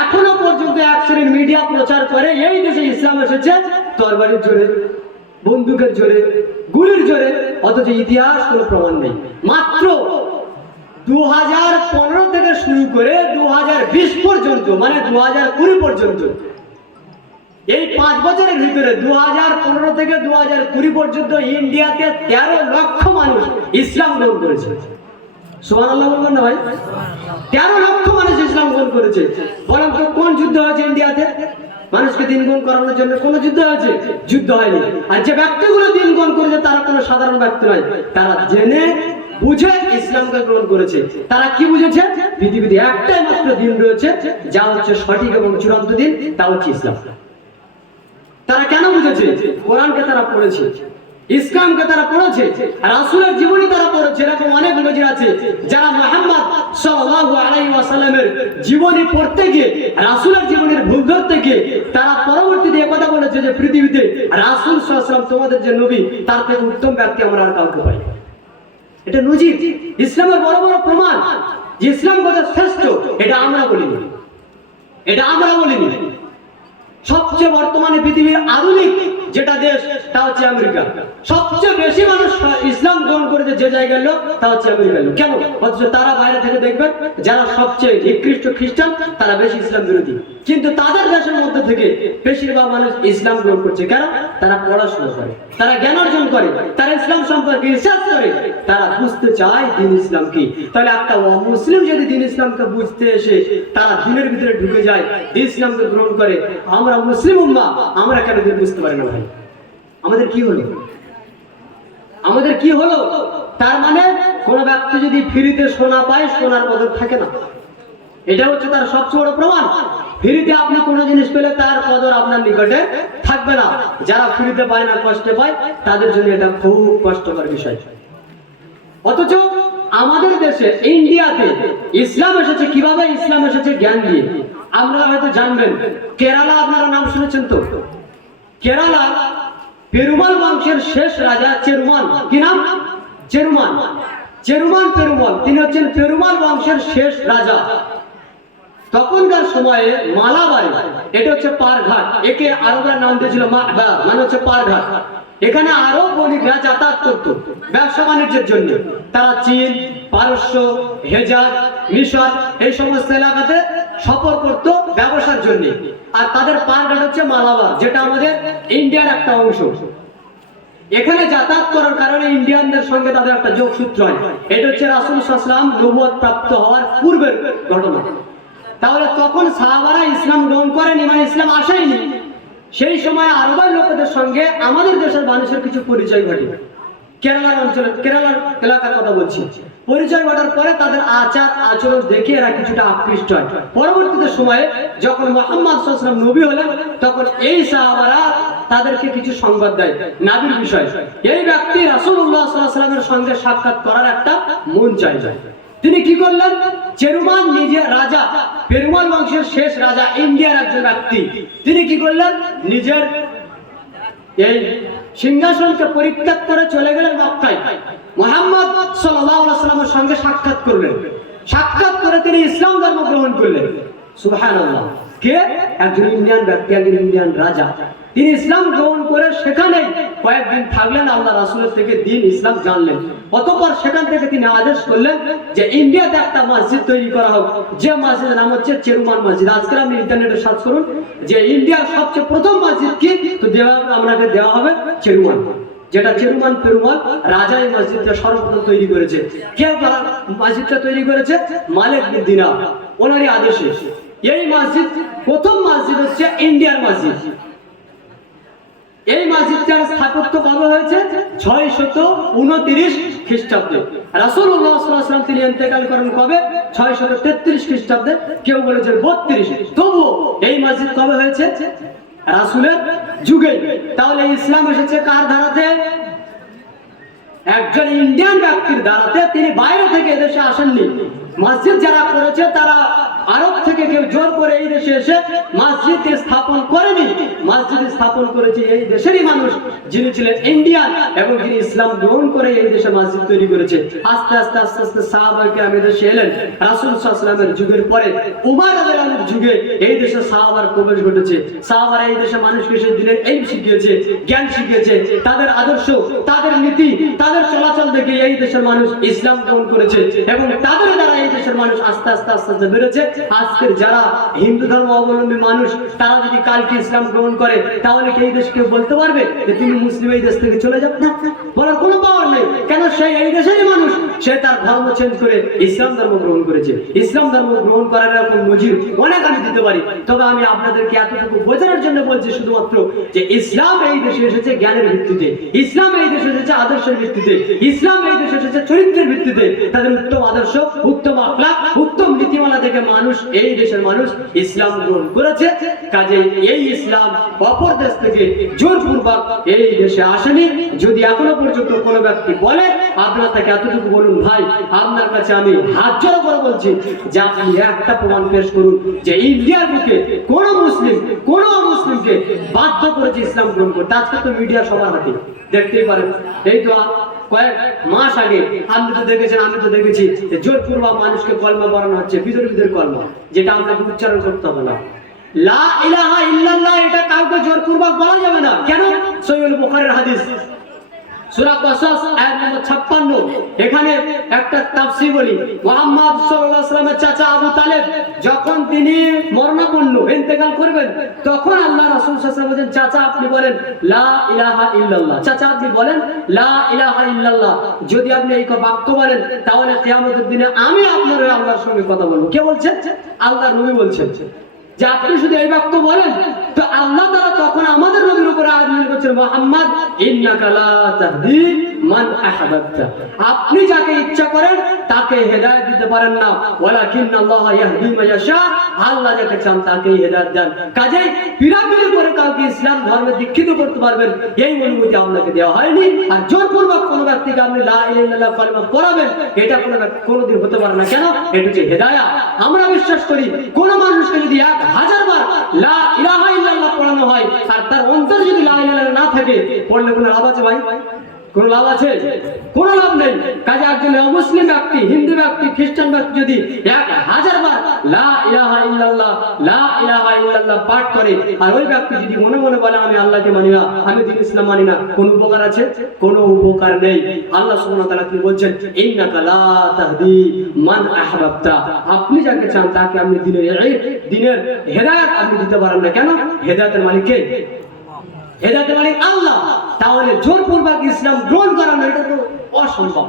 এখনো পর্যন্ত এক শ্রেণীর মিডিয়া প্রচার করে এই দেশে ইসলাম এসেছে তরবারির জোরে, বন্দুকের জোরে, গুলির জোরে, অথচ ইতিহাস কোনো প্রমাণ নেই। মাত্র 2015 থেকে শুরু করে 2020 পর্যন্ত, মানে 2020 পর্যন্ত, এই 5 বছরের ভিতরে 2015 থেকে 2020 পর্যন্ত ইন্ডিয়াতে 13 লক্ষ মানুষ ইসলাম গ্রহণ করেছে। সুবহানাল্লাহ বলবেন না ভাই? 13 লক্ষ মানুষ ইসলাম গ্রহণ করেছে। বলেন তো কোন যুদ্ধ হয়েছে ইন্ডিয়াতে? মানুষকে দিন গ্রহণ করানোর জন্য কোন যুদ্ধ হয়েছে? যুদ্ধ হয়নি। আর যে ব্যক্তিগুলো দিন গ্রহণ করেছে তারা কোনো সাধারণ ব্যক্তি নয়, তারা জেনে বুঝে ইসলামকে গ্রহণ করেছে। তারা কি বুঝেছে? পৃথিবীতে একটাই মাত্র দিন রয়েছে যা হচ্ছে সঠিক এবং চূড়ান্ত দিন, তা হচ্ছে ইসলাম। তারা কেন বুঝেছে? কোরআনকে তারা পড়েছে, ইসলামকে তারা পড়েছে, রাসূলের জীবনী তারা পড়েছে। এরকম অনেক নজির আছে যারা মুহাম্মদ সাল্লাল্লাহু আলাইহি ওয়াসাল্লামের জীবনী পড়তে গিয়ে, রাসূলের জীবনের ভুল ধরতে গিয়ে তারা পরবর্তীতে একথা বলেছে যে পৃথিবীতে রাসূল সাল্লাল্লাহু আলাইহি ওয়াসাল্লাম তোমাদের যে নবী, তার থেকে উত্তম ব্যক্তি আমরা আর কাউকে পাই। এটা নজির, ইসলামের বড় বড় প্রমাণ যে ইসলাম কত শ্রেষ্ঠ। এটা আমরা বলিনি, এটা আমরা বলিনি। সবচেয়ে বর্তমানে পৃথিবীর আধুনিক যেটা দেশ তা হচ্ছে আমেরিকা। সবচেয়ে বেশি মানুষ ইসলাম গ্রহণ করেছে যে জায়গার লোক, তা হচ্ছে আমেরিকার লোক। কেন? অথচ তারা বাইরে থেকে দেখবেন যারা সবচেয়ে নিকৃষ্ট খ্রিস্টান তারা বেশি ইসলাম বিরোধী, কিন্তু তাদের দেশের মধ্যে থেকে বেশিরভাগ মানুষ ইসলাম গ্রহণ করছে। কেন? তারা পড়াশোনা করে, তারা জ্ঞান অর্জন করে, তারা ইসলাম সম্পর্কে রিসার্চ করে, তারা বুঝতে চায় দিন ইসলাম কি। তাহলে একটা মুসলিম যদি দিন ইসলামকে বুঝতে এসে তারা দিনের ভিতরে ঢুকে যায়, দিন ইসলামকে গ্রহণ করে, আমরা মুসলিম উম্মাহ আমরা কেন দিন বুঝতে পারি না ভাই? আমাদের কি হলো? আমাদের কি হলো? তার মানে কোন ব্যক্তি যদি ফ্রিতে সোনা পায়, সোনার কদর থাকে না। এটা হচ্ছে তার সবচেয়ে বড় প্রমাণ। ফ্রিতে আপনি কোনো জিনিস পেলে তার কদর আপনার নিকটে থাকবে না। যারা ফ্রিতে পায় না, কষ্টে পায়, তাদের জন্য এটা খুব কষ্টকর বিষয়। অথচ আমাদের দেশে ইন্ডিয়াতে ইসলাম এসেছে কিভাবে? ইসলাম এসেছে জ্ঞান দিয়ে। আপনারা হয়তো জানবেন, কেরালা আপনারা নাম শুনেছেন তো? কেরালা পেরুমাল বংশের শেষ রাজা চেরুমান, কি নাম? চেরুমান, চেরুমান পেরুমাল। তিনি হচ্ছেন পেরুমাল বংশের শেষ রাজা। তখনকার সময়ে মালাবাড়ি, এটা হচ্ছে পারঘাট, একে আরবরা নাম দিয়েছিল মাহবা, মানে হচ্ছে পারঘাট। এখানে আরব বণিকরা যাতায়াত করত ব্যবসা বাণিজ্যের জন্য। তারা চীন, পারস্য, হেজাজ, মিশর এই সমস্ত এলাকাতে সফর করত ব্যবসার জন্য। আর তাদের পারঘাট হচ্ছে মালাবার, যেটা আমাদের ইন্ডিয়ার একটা অংশ। এখানে যাতায়াত করার কারণে ইন্ডিয়ানদের সঙ্গে তাদের একটা যোগসূত্র হয়। এটা হচ্ছে রাসূল সাল্লাল্লাহু আলাইহি ওয়াসাল্লাম নবুয়ত প্রাপ্ত হওয়ার পূর্বের ঘটনা। তাহলে তখন সাহাবারা ইসলাম গ্রহণ করেনি, মানে ইসলাম আসেনি। সেই সময় আরবের লোকেদের সঙ্গে আমাদের দেশের মানুষের কিছু পরিচয় ঘটে। কেরালার অঞ্চলের, কেরালার এলাকার কথা বলছি। পরিচয় ঘটার পরে তাদের আচার আচরণ দেখে এরা কিছুটা আকৃষ্ট হয়। পরবর্তীতে সময়ে যখন মুহাম্মদ সাল্লাল্লাহু আলাইহি ওয়াসাল্লাম নবী হলেন, তখন এই সাহাবারা তাদেরকে কিছু সংবাদ দেয় নবীর বিষয়। এই ব্যক্তি রাসূলুল্লাহ সাল্লাল্লাহু আলাইহি ওয়াসাল্লামের সঙ্গে সাক্ষাৎ করার একটা মন চাই যায়। তিনি কি করলেন? চেরুমান নিজে রাজা, পেরুমাল বংশের শেষ রাজা, ইন্ডিয়ার একজন ব্যক্তি, তিনি কি করলেন? নিজের এই সিংহাসনকে পরিত্যাগ করে চলে গেলেন মক্কায়। মুহাম্মদ সাল্লাল্লাহু আলাইহি ওয়াসাল্লামের সঙ্গে সাক্ষাৎ করলেন। সাক্ষাৎ করে তিনি ইসলাম ধর্ম গ্রহণ করলেন। সুবহানাল্লাহ। কে? একজন ইন্ডিয়ান ব্যক্তি, একজন ইন্ডিয়ান রাজা। তিনি ইসলাম গ্রহণ করে সেখানে কয়েকদিন থাকলেন, আল্লাহ রাসূলের থেকে দিন ইসলাম জানলেন। অতঃপর সেখান থেকে তিনি আদেশ করলেন যে ইন্ডিয়াতে একটা মসজিদ তৈরি করা হোক, যে মসজিদের নাম হচ্ছে চেরুমান মসজিদ। আজকে আপনি ইন্টারনেটে সার্চ করুন যে ইন্ডিয়ার সবচেয়ে প্রথম মসজিদ কি, তো আপনাকে দেওয়া হবে চেরুমান, যেটা চেরুমান পেরুমাল রাজা এই মসজিদটা সর্বপ্রথম তৈরি করেছে। কে মসজিদটা তৈরি করেছে? মালিক বিন দিনার, ওনারই আদেশে। এই মসজিদ প্রথম মসজিদ হচ্ছে ইন্ডিয়ার মসজিদ। এই মসজিদটার স্থাপত্য কবে হয়েছে? 629 খ্রিস্টাব্দে। রাসূলুল্লাহ সাল্লাল্লাহু আলাইহি ওয়াসাল্লাম তিনি ইন্তেকাল করেন কবে? 633 খ্রিস্টাব্দে। কেউ বলেছেন 32। তবু এই মসজিদ কবে হয়েছে? রাসূলের যুগে। তাহলে ইসলাম এসেছে কার ধারাতে? একজন ইন্ডিয়ান ব্যক্তির দ্বারাতে। তিনি বাইরে থেকে এদেশে আসেননি। মসজিদ যারা করেছে তারা আরব থেকে কেউ জোর করে এই দেশে এসে মসজিদ স্থাপন করেনি। মসজিদ স্থাপন করেছে এই দেশেরই মানুষ, যিনি ছিলেন ইন্ডিয়ান এবং যিনি ইসলাম গ্রহণ করে এই দেশে মসজিদ তৈরি করেছে। আস্তে আস্তে আস্তে আস্তে সাহাবায়ে কেরাম এই দেশে এলেন। রাসূল সাল্লাল্লাহু আলাইহি ওয়াসাল্লামের যুগের পরে উমর রাদিয়াল্লাহু আনহুর যুগে এই দেশে সাহাবার প্রবেশ ঘটেছে। সাহাবারা এই দেশে মানুষকে সেই দিনের ইলম শিখিয়েছে, জ্ঞান শিখিয়েছে। তাদের আদর্শ, তাদের নীতি, তাদের চলাচল দেখে এই দেশের মানুষ ইসলাম গ্রহণ করেছে এবং তাদের দ্বারা এই দেশের মানুষ আস্তে আস্তে আস্তে আস্তে বেড়েছে। আজকের যারা হিন্দু ধর্ম অবলম্বী মানুষ, তারা যদি কালকে ইসলাম গ্রহণ করে, তাহলে কি এই দেশ কেউ বলতে পারবে যে তুমি মুসলিম এই দেশ থেকে চলে যাও? না, বলার কোনো পাওয়ার নেই। কেন? সেই এই দেশেরই মানুষ, সে তার ধর্ম চেঞ্জ করে ইসলাম ধর্ম গ্রহণ করেছে। ইসলাম ধর্ম গ্রহণ করার এরকম নজির অনেক আমি দিতে পারি, তবে আমি আপনাদেরকে এতটুকু বোঝানোর জন্য বলছি শুধুমাত্র যে ইসলাম এই দেশে এসেছে জ্ঞানের ভিত্তিতে, ইসলাম এই দেশে এসেছে আদর্শের ভিত্তিতে, ইসলাম এই দেশে এসেছে চরিত্রের ভিত্তিতে। তাদের উত্তম আদর্শ, উত্তম আখলাক, উত্তম নীতিমালা দেখে মানুষ, এই দেশের মানুষ ইসলাম গ্রহণ করেছে। কাজে এই ইসলাম অপর দেশ থেকে জোরপূর্বক এই দেশে আসেনি। যদি এখনো পর্যন্ত কোনো ব্যক্তি বলে, আপনার তাকে এতটুকু বলুন, ভাই আপনার কাছে আমি হাত জোড় করে বলছি যে আপনি একটা প্রমাণ পেশ করুন যে ইন্ডিয়ার বুকে কোন মুসলিম কোন অমুসলিমকে বাধ্য করেছে ইসলাম গ্রহণ করতে। আজকে তো মিডিয়া সবার হাতে, দেখতেই পারেন। এই তো কয়েক মাস আগে আপনি তো দেখেছেন, আমি তো দেখেছি যে জোরপূর্বক মানুষকে কলমা পড়ানো হচ্ছে, ভিতর কলমা, যেটা আপনাকে উচ্চারণ করতে হবে না। লা ইলাহা ইল্লাল্লাহ এটা কাউকে জোরপূর্বক বলা যাবে না। কেন? সহিহ বুখারীর হাদিস, সূরা কসস আয়াত নম্বর 56। এখানে একটা তাফসীর বলি। মুহাম্মদ সাল্লাল্লাহু আলাইহি ওয়াসাল্লামের চাচা আবু তালেব যখন তিনি মরণাপন্ন ইন্তেকাল করবেন, তখন আল্লাহ রাসূল সাল্লাল্লাহু আলাইহি ওয়াসাল্লাম বলেন, চাচা আপনি বলেন লা ইলাহা ইল্লাল্লাহ, চাচা আপনি বলেন লা ইলাহা ইল্লাল্লাহ। যদি আপনি এই বাক্য বলেন, তাহলে কিয়ামতের দিনে আমি আপনার হয়ে আল্লাহর সঙ্গে কথা বলবো। কে বলছেন? আল্লাহর নবী বলছেন যে আপনি শুধু এই বাক্য বলেন, তো আল্লাহ তাআলা তখন আমাদের নবীর উপরে আয়াত নাযিল করেছেন, মুহাম্মদ ইন্নাকা লা তাহদি মান আহবাবতা, আপনি যাকে ইচ্ছা করেন তাকে হেদায়েত দিতে পারেন না, ওয়ালাকিন্নাল্লাহ ইয়াহদি মান ইয়াশা, আল্লাহ যাকে চান তাকেই হেদায়েত দেন। কাজেই পিরাপিরি করে কাউকে ইসলাম ধর্মে দীক্ষিত করতে পারবেন এই অনুমতি আপনাকে দেওয়া হয়নি। আর জোরপূর্বক কোনো ব্যক্তিকে আপনি লা ইলাহা ইল্লাল্লাহ কালিমা পড়াবেন, এটা কোনোদিন হতে পারে না। কেন? এটা হচ্ছে হেদায়েত। আমরা বিশ্বাস করি কোন মানুষকে যদি 1000 বার লা ইলাহা ইল্লাল্লাহ পড়ানো হয় আর তার অন্তরে যদি লা ইলাহা ইল্লাল্লাহ না থাকে, পড়লে কোনো লাভ আছে ভাই? কোন লাভ আছে? কোনো লাভ নেই। কাজে একজন অমুসলিম ব্যক্তি, হিন্দু ব্যক্তি, খ্রিস্টান ব্যক্তি যদি 1000 বার লা ইলাহা ইল্লাল্লাহ লা ইলাহা ইল্লাল্লাহ পাঠ করে, আর ওই ব্যক্তি যদি মনে মনে বলে আমি আল্লাহকে মানি না, আমি দ্বীন ইসলাম মানি না, কোন উপকার আছে? কোনো উপকার নেই। আল্লাহ সুবহানাহু ওয়া তাআলা তিনি বলছেন, ইন্নাকা লা তাহদি মান আহবাবতা, আপনি যাকে চান তাকে আপনি দ্বীনের হেদায়েত আপনি দিতে পারেন না। কেন? হেদায়েতের মালিক কে? হেদায়েতের মালিক আল্লাহ। তাহলে জোরপূর্বক ইসলাম গ্রহণ করানো এটা তো অসম্ভব।